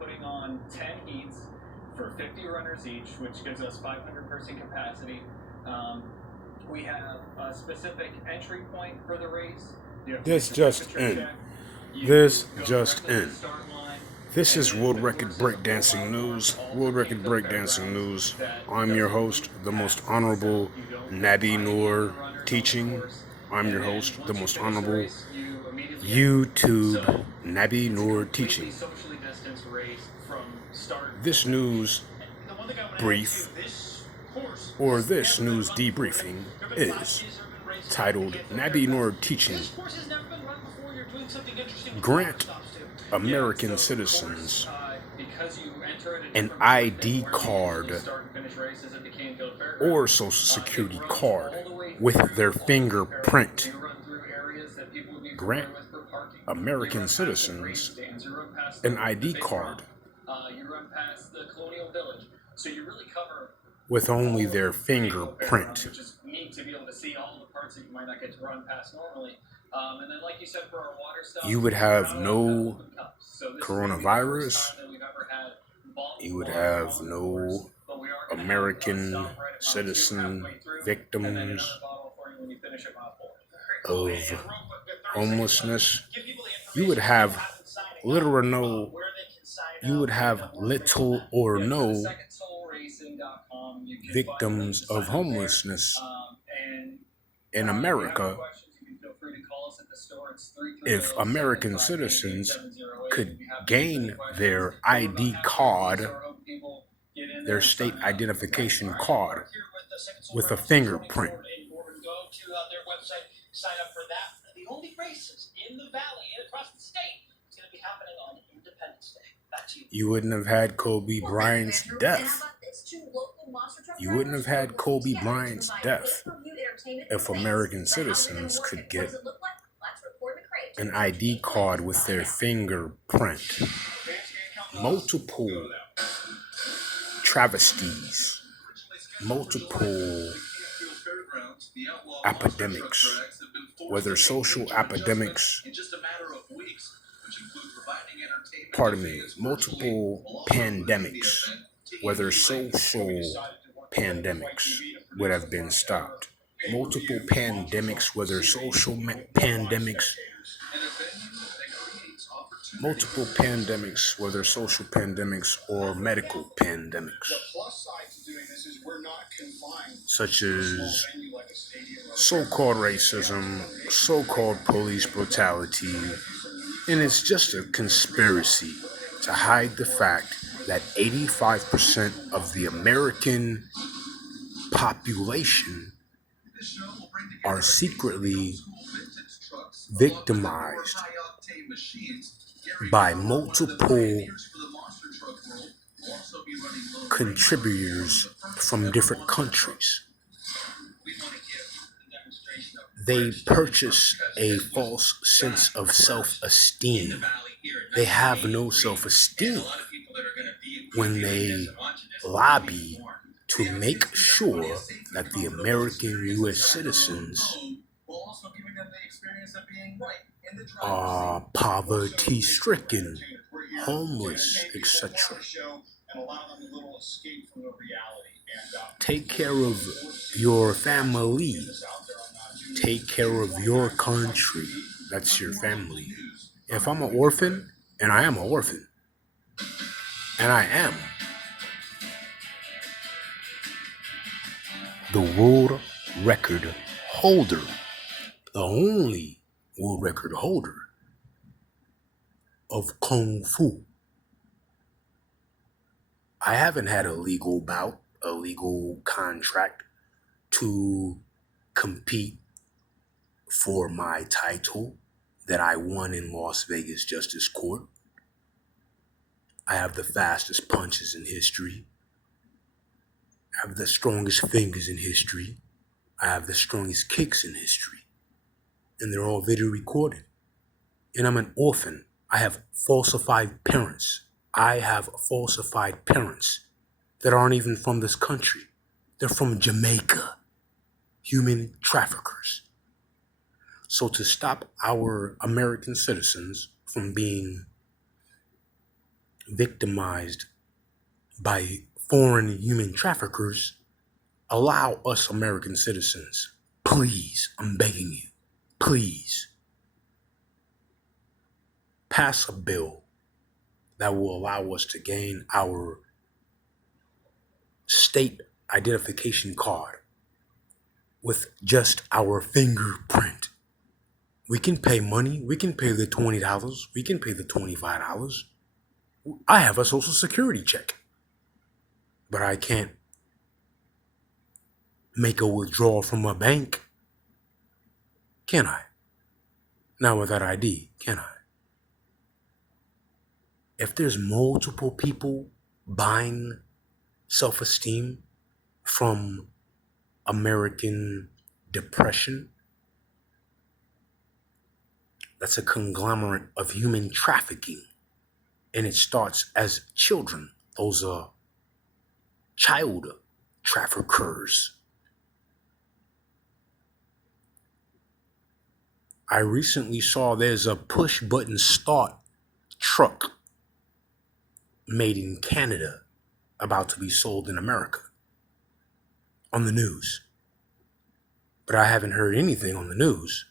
putting on 10 heats for 50 runners each, which gives us 500 person capacity. We have a specific entry point for the race. This just in. This just in. This is World Record Breakdancing News. World Record Breakdancing News. I'm your host, the most honorable Nabinur teaching. I'm your host, the most honorable YouTube Nabinur teaching. This news brief, or this news debriefing, is titled Nabinur Teaching. Grant American citizens an ID card or social security card with their fingerprint. Grant American citizens an ID card with only their fingerprint. You would have no coronavirus. You would have no American citizen victims of homelessness. You would have little or no victims of homelessness in America if American citizens could gain their ID card, their state identification card, with a fingerprint. Sign up for that. The only races in the valley and across the state is going to be happening on Independence Day. Back to you. You wouldn't have had Kobe Bryant's death. You wouldn't have had Kobe Bryant's death if American citizens could get an ID card with their fingerprint. Multiple travesties, multiple epidemics, whether social epidemics, multiple pandemics, whether social pandemics would have been stopped. Multiple pandemics, whether social pandemics, multiple pandemics, whether social pandemics or medical pandemics, such as so-called racism, so-called police brutality, and it's just a conspiracy to hide the fact that 85% of the American population are secretly victimized by multiple contributors from different countries. They purchase a false sense of self-esteem. They have no self-esteem when they lobby to make sure that the American U.S. citizens are poverty-stricken, homeless, etc. Take care of your family. Take care of your country. That's your family. If I'm an orphan, and I am an orphan, and I am the world record holder, the only world record holder of Kung Fu. I haven't had a legal bout, a legal contract to compete for my title that I won in Las Vegas Justice Court. I have the fastest punches in history. I have the strongest fingers in history. I have the strongest kicks in history. And they're all video recorded. And I'm an orphan. I have falsified parents. I have falsified parents that aren't even from this country. They're from Jamaica. Human traffickers. So to stop our American citizens from being victimized by foreign human traffickers, allow us American citizens, please, I'm begging you, please, pass a bill that will allow us to gain our state identification card with just our fingerprint. We can pay money. We can pay the $20. We can pay the $25. I have a social security check, but I can't make a withdrawal from a bank, can I? Not with that ID, can I? If there's multiple people buying self-esteem from American depression, that's a conglomerate of human trafficking. And it starts as children. Those are child traffickers. I recently saw there's a push button start truck made in Canada about to be sold in America on the news. But I haven't heard anything on the news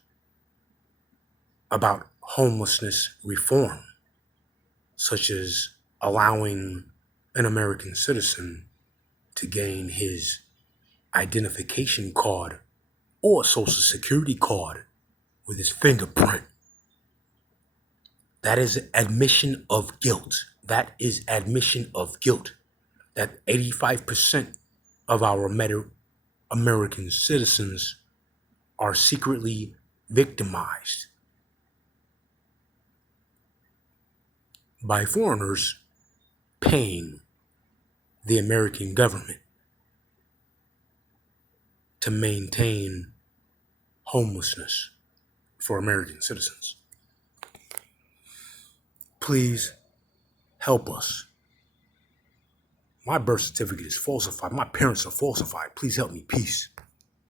about homelessness reform, such as allowing an American citizen to gain his identification card or social security card with his fingerprint. That is admission of guilt. That is admission of guilt. That 85% of our American citizens are secretly victimized by foreigners paying the American government to maintain homelessness for American citizens. Please help us. My birth certificate is falsified. My parents are falsified. Please help me. Peace.